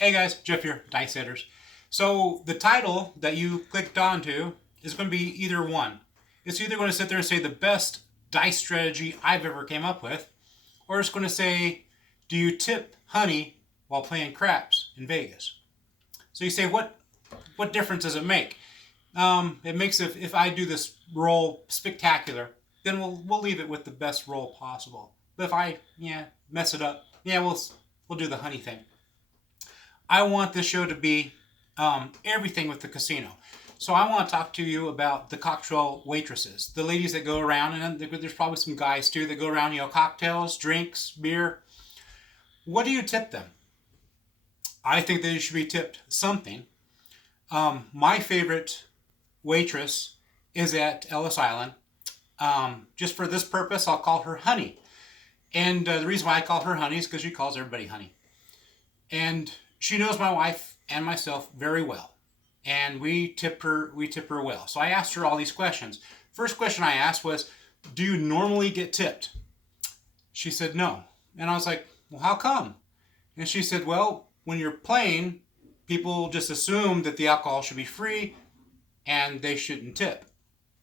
Hey guys, Jeff here, Dice Setters. So the title that you clicked onto is going to be either one. It's either going to sit there and say the best dice strategy I've ever came up with, or it's going to say, do you tip honey while playing craps in Vegas? So you say, what difference does it make? It makes if I do this roll spectacular, then we'll leave it with the best roll possible. But if I mess it up, we'll do the honey thing. I want this show to be everything with the casino. So I want to talk to you about the cocktail waitresses, the ladies that go around, and there's probably some guys too that go around, cocktails, drinks, beer. What do you tip them? I think they should be tipped something. My favorite waitress is at Ellis Island. Just for this purpose, I'll call her Honey. And the reason why I call her Honey is because she calls everybody Honey. And she knows my wife and myself very well, and we tip her well. So I asked her all these questions. First question I asked was, do you normally get tipped? She said no. And I was like, well, how come? And she said, well, when you're playing, people just assume that the alcohol should be free and they shouldn't tip.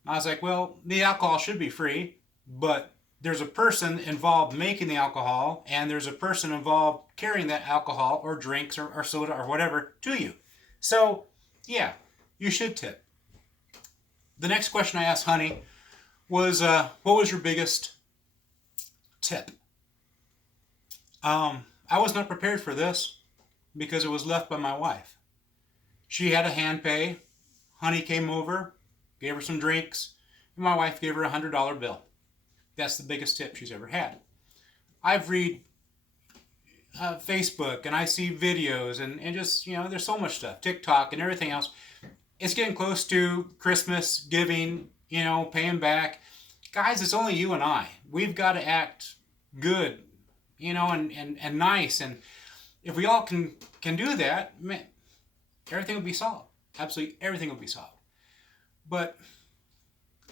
I was like, well, the alcohol should be free, but there's a person involved making the alcohol, and there's a person involved carrying that alcohol or drinks or soda or whatever to you. So, yeah, you should tip. The next question I asked Honey was, what was your biggest tip? I was not prepared for this because it was left by my wife. She had a hand pay. Honey came over, gave her some drinks, and my wife gave her $100 bill. That's the biggest tip she's ever had. I've read Facebook and I see videos and just, there's so much stuff, TikTok and everything else. It's getting close to Christmas, giving, paying back. Guys, it's only you and I. We've got to act good, and nice. And if we all can do that, man, everything will be solved. Absolutely everything will be solved. But,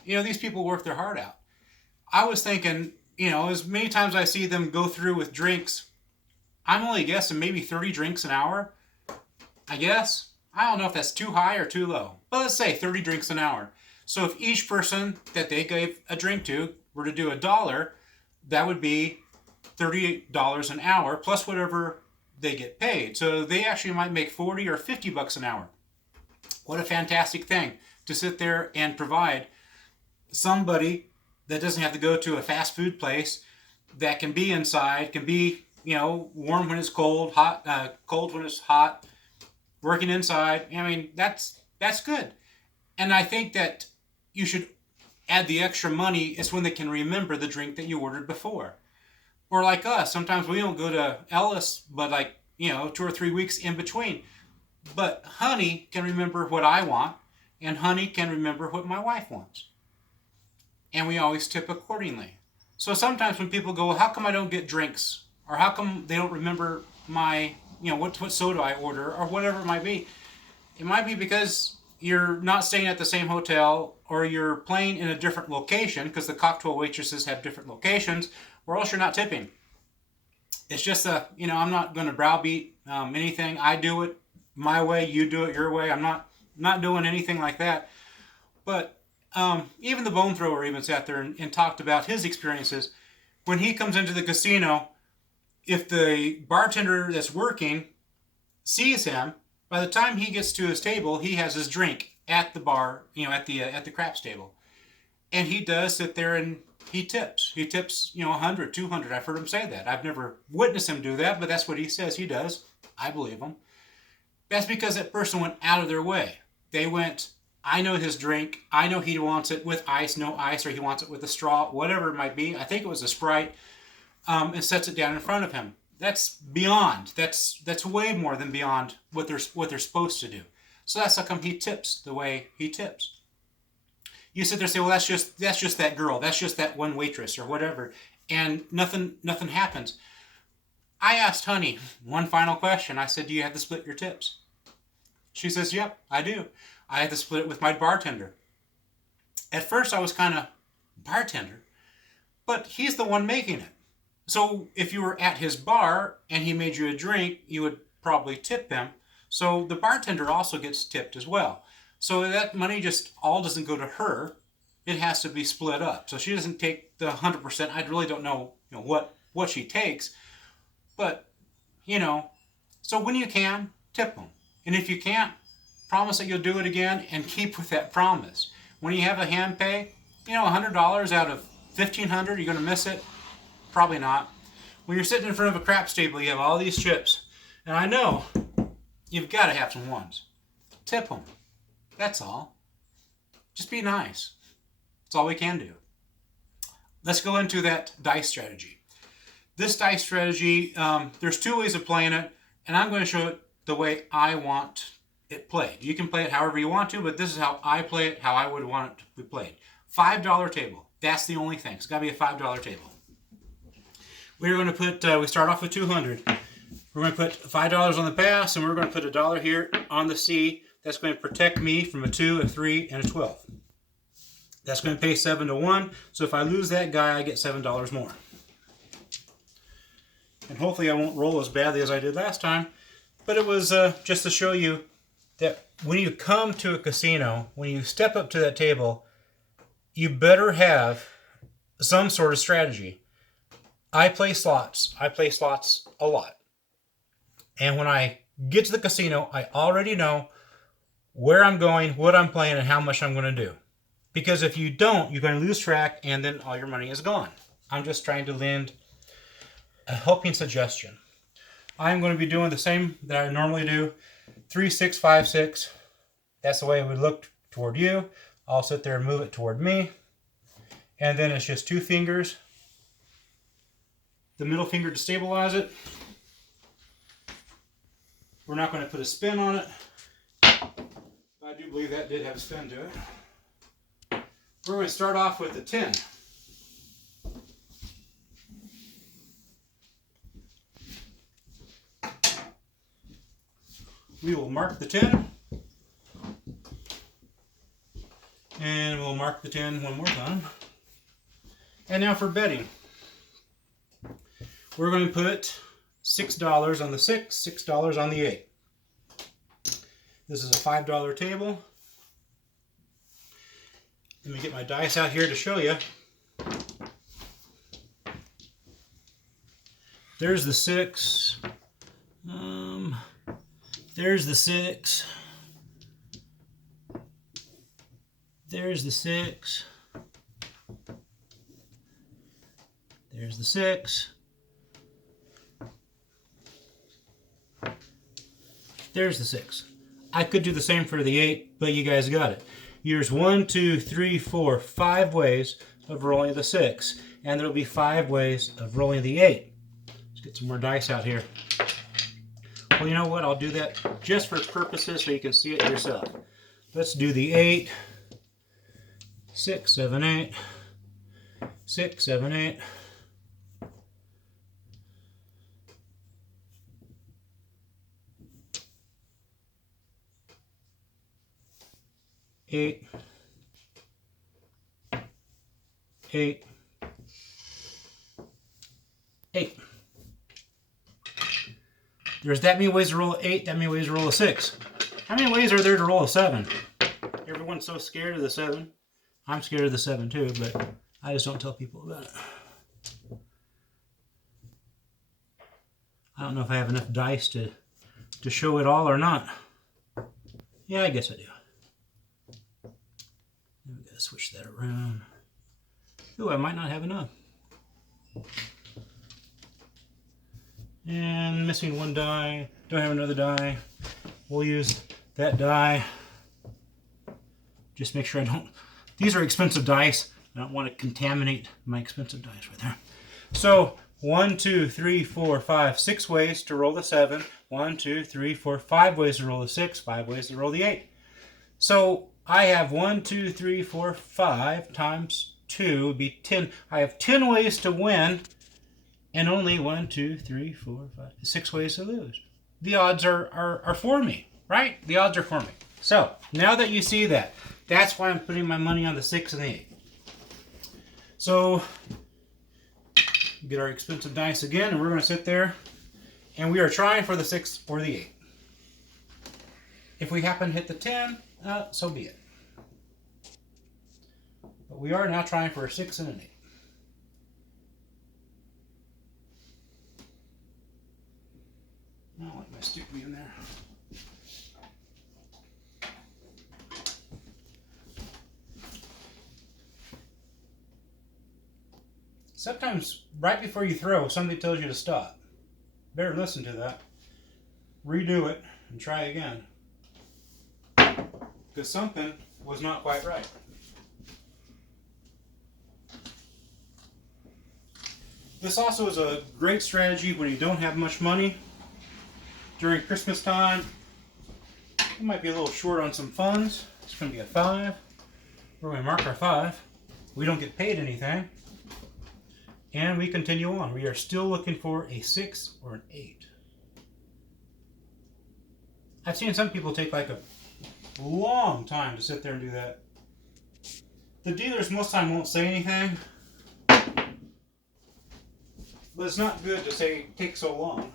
these people work their heart out. I was thinking, as many times I see them go through with drinks, I'm only guessing maybe 30 drinks an hour. I guess. I don't know if that's too high or too low. But let's say 30 drinks an hour. So if each person that they gave a drink to were to do $1, that would be $38 an hour plus whatever they get paid. So they actually might make 40 or 50 bucks an hour. What a fantastic thing to sit there and provide somebody that doesn't have to go to a fast food place, that can be inside, can be, warm when it's cold, hot, cold when it's hot, working inside. I mean, that's good. And I think that you should add the extra money is when they can remember the drink that you ordered before. Or like us, sometimes we don't go to Ellis, but 2 or 3 weeks in between. But Honey can remember what I want, and Honey can remember what my wife wants. And we always tip accordingly. So sometimes when people go, how come I don't get drinks? Or how come they don't remember my, what soda I order, or whatever it might be. It might be because you're not staying at the same hotel, or you're playing in a different location, because the cocktail waitresses have different locations, or else you're not tipping. It's just I'm not going to browbeat anything. I do it my way, you do it your way. I'm not doing anything like that. But even the bone thrower even sat there and talked about his experiences. When he comes into the casino, if the bartender that's working sees him, by the time he gets to his table, he has his drink at the bar, at the craps table. And he does sit there and he tips. He tips, 100, 200. I've heard him say that. I've never witnessed him do that, but that's what he says he does. I believe him. That's because that person went out of their way. They went, I know his drink. I know he wants it with ice, no ice, or he wants it with a straw, whatever it might be. I think it was a Sprite, and sets it down in front of him. That's beyond. That's way more than beyond what they're supposed to do. So that's how come he tips the way he tips. You sit there and say, well, that's just that girl. That's just that one waitress or whatever, and nothing happens. I asked Honey one final question. I said, do you have to split your tips? She says, yep, I do. I had to split it with my bartender. At first, I was kind of, bartender? But he's the one making it. So if you were at his bar and he made you a drink, you would probably tip him. So the bartender also gets tipped as well. So that money just all doesn't go to her. It has to be split up. So she doesn't take the 100%. I really don't know, what she takes, but so when you can, tip them. And if you can't, promise that you'll do it again and keep with that promise. When you have a hand pay, $100 out of 1,500, you're going to miss it? Probably not. When you're sitting in front of a craps table, you have all these chips. And I know you've got to have some ones. Tip them. That's all. Just be nice. That's all we can do. Let's go into that dice strategy. This dice strategy, there's two ways of playing it, and I'm going to show it the way I want it played. You can play it however you want to, but this is how I play it, how I would want it to be played. $5 table. That's the only thing. It's got to be a $5 table. We're going to put, we start off with 200. We're going to put $5 on the pass, and we're going to put $1 here on the C. That's going to protect me from a 2, a 3, and a 12. That's going to pay 7 to 1. So if I lose that guy, I get $7 more. And hopefully I won't roll as badly as I did last time. But it was just to show you that when you come to a casino, when you step up to that table, you better have some sort of strategy. I play slots. I play slots a lot. And when I get to the casino, I already know where I'm going, what I'm playing, and how much I'm going to do. Because if you don't, you're going to lose track, and then all your money is gone. I'm just trying to lend a helping suggestion. I'm going to be doing the same that I normally do. 3, 6, 5, 6. That's the way it would look toward you. I'll sit there and move it toward me. And then it's just 2 fingers. The middle finger to stabilize it. We're not going to put a spin on it. I do believe that did have a spin to it. We're going to start off with the 10. We will mark the 10. And we'll mark the 10 one more time. And now for betting. We're going to put $6 on the 6, $6 on the 8. This is a $5 table. Let me get my dice out here to show you. There's the 6. There's the 6. There's the 6. There's the 6. There's the 6. I could do the same for the 8, but you guys got it. There's 1, 2, 3, 4, 5 ways of rolling the 6. And there'll be 5 ways of rolling the 8. Let's get some more dice out here. Well, you know what? I'll do that just for purposes so you can see it yourself. Let's do the 8. 6, 7, 8. 6, 7, 8. 8, 8, 8. There's that many ways to roll an 8, that many ways to roll a 6. How many ways are there to roll a 7? Everyone's so scared of the 7. I'm scared of the 7 too, but I just don't tell people about it. I don't know if I have enough dice to show it all or not. Yeah, I guess I do. We gotta switch that around. Ooh, I might not have enough. And missing one die. Don't have another die. We'll use that die. Just make sure I don't... These are expensive dice. I don't want to contaminate my expensive dice right there. So, 1, 2, 3, 4, 5, 6 ways to roll the 7. 1, 2, 3, 4, 5 ways to roll the 6. 5 ways to roll the 8. So, I have 1, 2, 3, 4, 5 times 2 would be 10. I have 10 ways to win and only 1, 2, 3, 4, 5, 6 ways to lose. The odds are for me, right? The odds are for me. So, now that you see that, that's why I'm putting my money on the 6 and the 8. So, get our expensive dice again, and we're going to sit there And we are trying for the 6 or the 8. If we happen to hit the 10, so be it. But we are now trying for a 6 and an 8. I'll let my stick be in there. Sometimes, right before you throw, somebody tells you to stop. Better listen to that. Redo it and try again. Because something was not quite right. This also is a great strategy when you don't have much money. During Christmas time, you might be a little short on some funds. It's going to be a 5. We're going to mark our 5. We don't get paid anything. And we continue on. We are still looking for a 6 or an 8. I've seen some people take like a long time to sit there and do that. The dealers most of the time won't say anything. But it's not good to say take so long.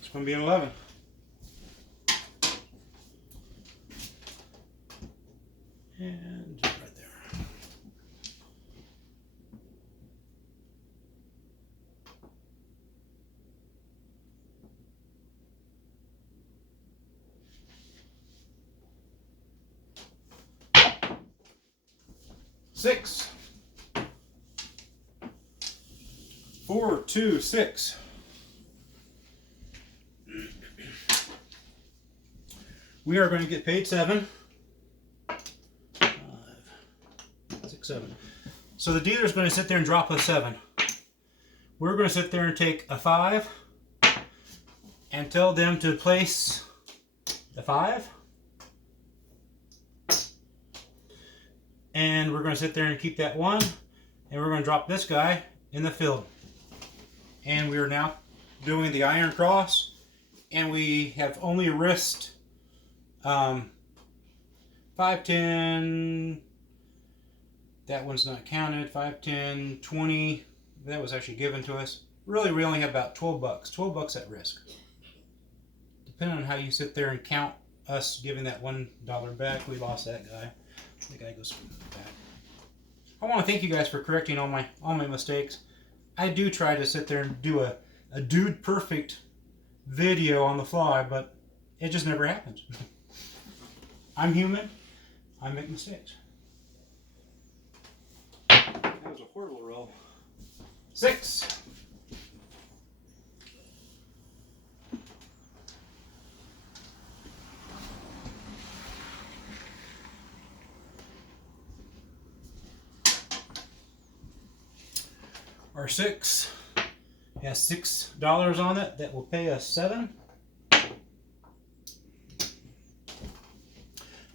It's going to be an 11. And right there. Six. 4, 2, 6. We are going to get paid 7. 5, 6, 7. So the dealer is going to sit there and drop a 7. We're going to sit there and take a 5 and tell them to place the 5. And we're going to sit there and keep that 1. And we're going to drop this guy in the field. And we are now doing the iron cross. And we have only risked 5, 10. That one's not counted. 5, 10, 20. That was actually given to us. Really, we only have about 12 bucks. 12 bucks at risk. Depending on how you sit there and count us giving that $1 back, we lost that guy. The guy goes back. I want to thank you guys for correcting all my mistakes. I do try to sit there and do a dude perfect video on the fly, but it just never happens. I'm human. I make mistakes. That was a horrible roll. 6. Our 6 has $6 on it. That will pay us 7.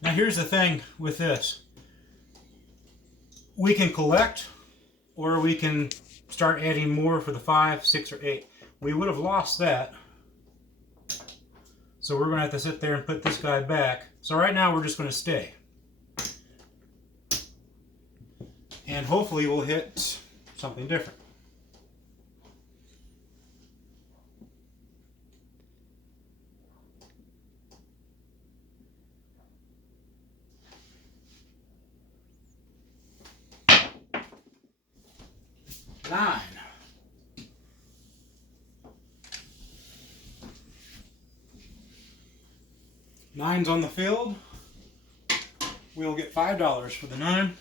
Now here's the thing with this. We can collect, or we can start adding more for the 5, 6, or 8. We would have lost that. So we're going to have to sit there and put this guy back. So right now we're just going to stay. And hopefully we'll hit something different. Nine. Nine's on the field. We'll get $5 for the 9.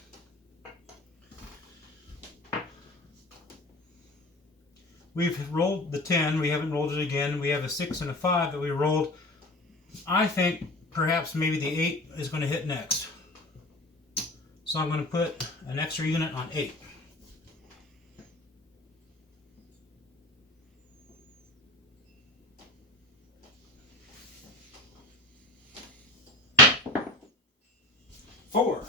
We've rolled the 10. We haven't rolled it again. We have a 6 and a 5 that we rolled. I think perhaps maybe the 8 is going to hit next. So I'm going to put an extra unit on 8. Four.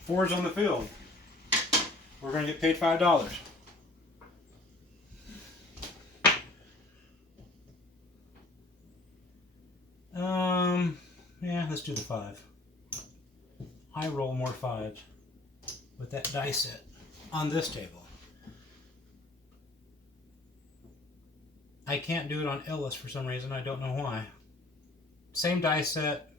Four's on the field. We're going to get paid $5. Yeah, let's do the 5. I roll more fives with that die set on this table. I can't do it on Ellis for some reason. I don't know why. Same die set.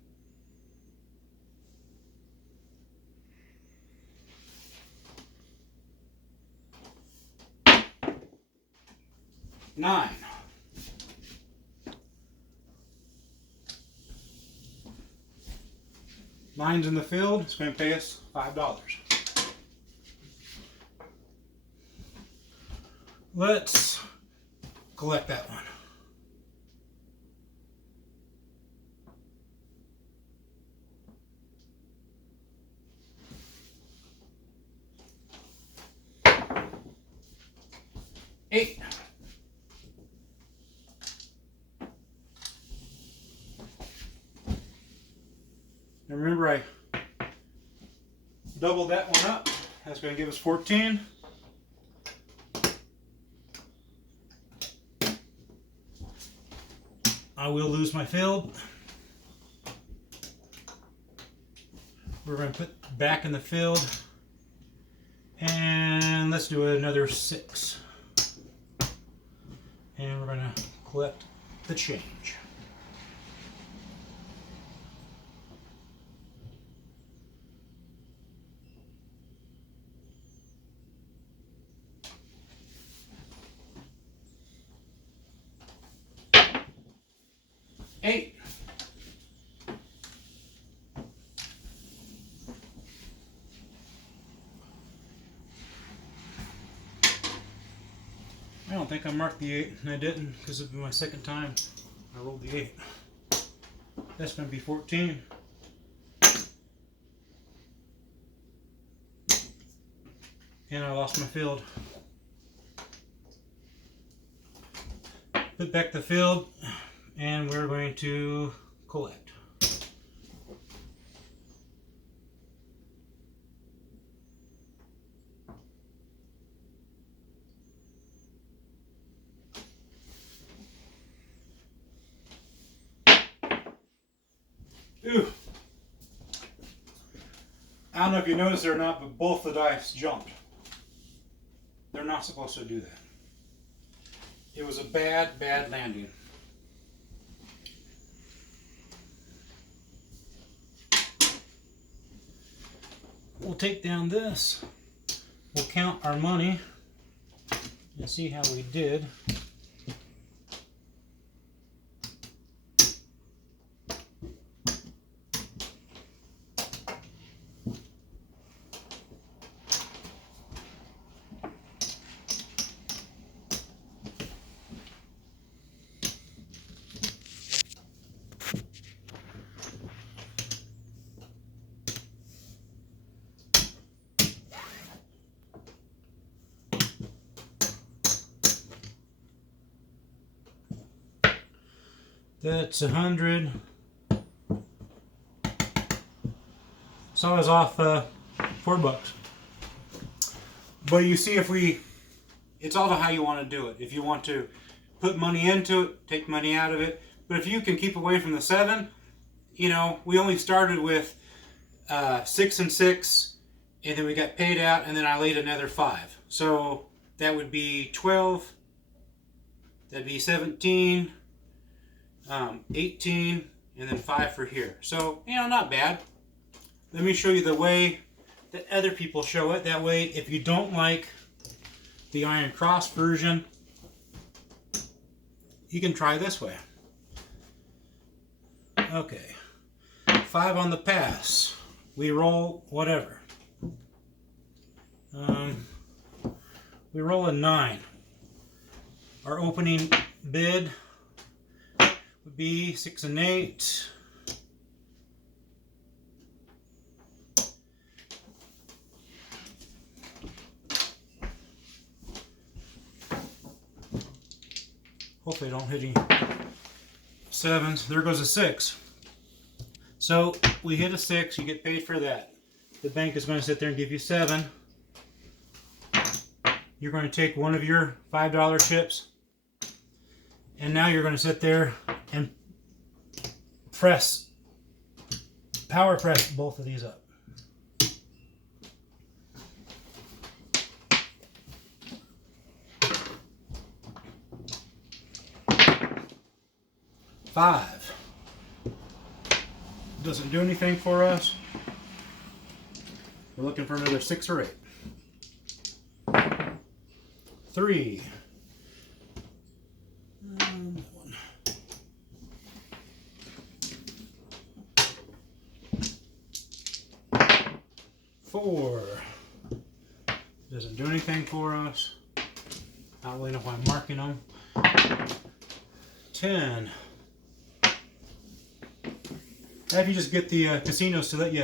Nine. Nine's in the field. It's going to pay us $5. Let's collect that one. Eight. Now remember, I doubled that one up. That's going to give us 14. I will lose my field. We're going to put back in the field. And let's do another 6. And we're going to collect the change. Eight. I don't think I marked the 8, and I didn't because it'd be my second time I rolled the 8. That's going to be 14. And I lost my field. Put back the field, and we're going to collect. Ooh. I don't know if you noticed it or not, but both the dice jumped. They're not supposed to do that. It was a bad landing. We'll take down this. We'll count our money and see how we did. That's 100. So I was off $4. But you see, it's all to how you want to do it. If you want to put money into it, take money out of it. But if you can keep away from the 7, we only started with 6 and 6, and then we got paid out, and then I laid another 5. So that would be 12. That'd be 17. 18, and then 5 for here. So, not bad. Let me show you the way that other people show it. That way, if you don't like the Iron Cross version, you can try this way. Okay. 5 on the pass. We roll whatever. We roll a 9. Our opening bid would be 6 and 8. Hopefully I don't hit any 7s. There goes a 6. So we hit a 6, you get paid for that. The bank is going to sit there and give you 7. You're going to take one of your $5 chips, and now you're going to sit there and power press both of these up. 5. Doesn't do anything for us. We're looking for another 6 or 8. 3. That one. 4. Doesn't do anything for us. Not really know why I'm marking them. 10. If you just get the casinos to let you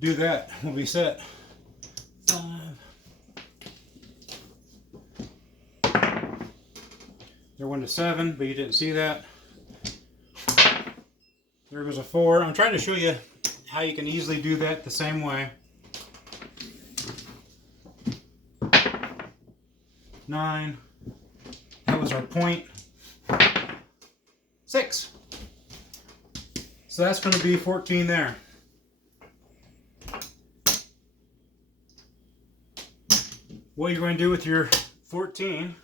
do that, we'll be set. 5. There went to 7, but you didn't see that. There goes a 4. I'm trying to show you how you can easily do that the same way. 9. That was our point. 6. So that's going to be 14 there. What you're going to do with your 14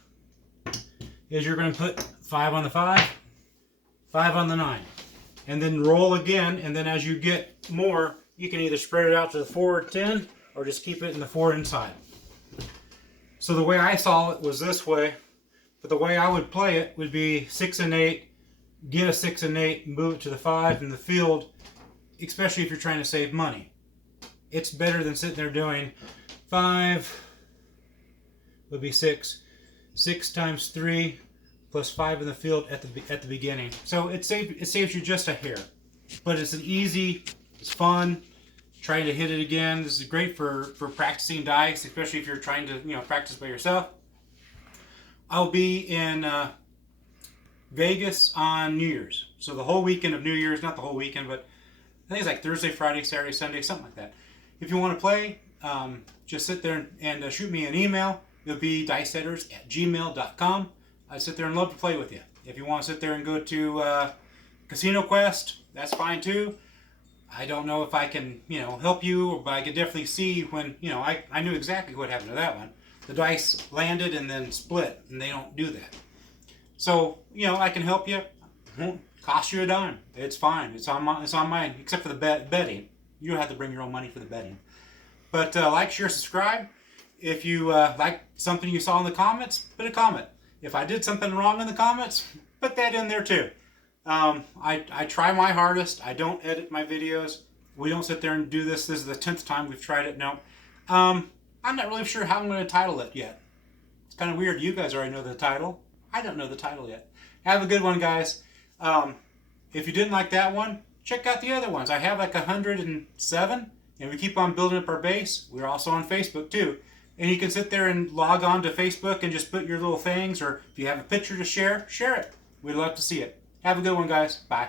is you're going to put 5 on the 5, 5 on the 9, and then roll again, and then as you get more, you can either spread it out to the 4 or 10, or just keep it in the 4 inside. So the way I saw it was this way, but the way I would play it would be 6 and 8, get a 6 and 8, move it to the 5 in the field, especially if you're trying to save money. It's better than sitting there doing 5 would be 6. 6 times 3 plus 5 in the field at the beginning. So it saves you just a hair. But it's it's fun. Trying to hit it again. This is great for practicing dice, especially if you're trying to practice by yourself. I'll be in Vegas on New Year's. So the whole weekend of New Year's, not the whole weekend, but I think it's like Thursday, Friday, Saturday, Sunday, something like that. If you want to play, just sit there and shoot me an email. It'll be dicesetters@gmail.com. I'd sit there and love to play with you. If you want to sit there and go to Casino Quest, that's fine too. I don't know if I can, help you, but I could definitely see when, I knew exactly what happened to that one. The dice landed and then split, and they don't do that. So, I can help you. It won't cost you a dime. It's fine. It's on mine, except for the betting. You don't have to bring your own money for the betting. But like, share, subscribe. If you like something you saw in the comments, put a comment. If I did something wrong in the comments, put that in there too. I try my hardest. I don't edit my videos. We don't sit there and do this. This is the 10th time we've tried it. No. I'm not really sure how I'm going to title it yet. It's kind of weird. You guys already know the title. I don't know the title yet. Have a good one, guys. If you didn't like that one, check out the other ones. I have like 107, and we keep on building up our base. We're also on Facebook too. And you can sit there and log on to Facebook and just put your little things, or if you have a picture to share, share it. We'd love to see it. Have a good one, guys. Bye.